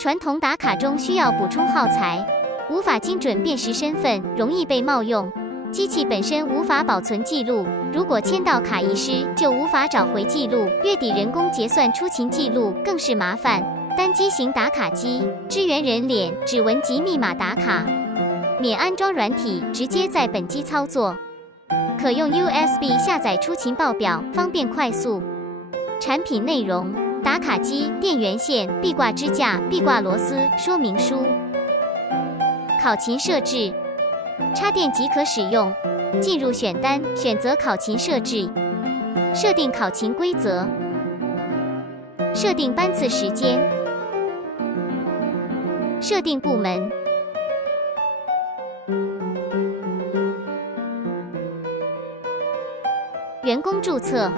传统打卡中需要补充耗材，无法精准辨识身份，容易被冒用。机器本身无法保存记录，如果签到卡遗失，就无法找回记录。月底人工结算出勤记录更是麻烦。单机型打卡机支援人脸、指纹及密码打卡，免安装软体，直接在本机操作。可用 USB 下载出勤报表，方便快速。产品内容：打卡机、电源线、壁挂支架、壁挂螺丝、说明书。考勤设置：插电即可使用。进入选单，选择考勤设置，设定考勤规则，设定班次时间，设定部门。员工注册，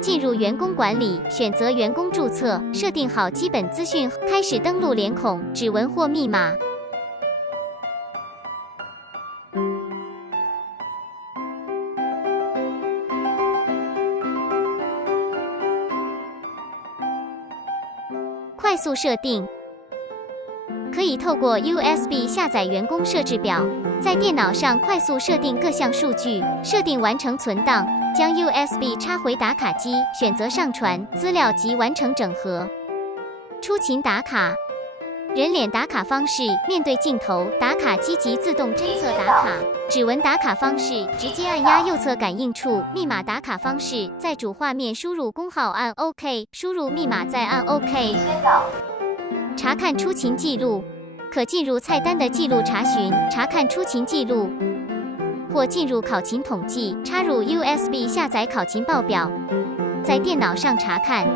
进入员工管理，选择员工注册，设定好基本资讯，开始登录脸孔、指纹或密码。快速设定，可以透过 USB 下载员工设置表，在电脑上快速设定各项数据，设定完成存档，将 USB 插回打卡机，选择上传资料及完成整合。出勤打卡，人脸打卡方式，面对镜头，打卡机即自动侦测打卡；指纹打卡方式，直接按压右侧感应处；密码打卡方式，在主画面输入工号按 OK， 输入密码再按 OK。查看出勤记录，可进入菜单的记录查询，查看出勤记录，或进入考勤统计，插入 USB 下载考勤报表，在电脑上查看。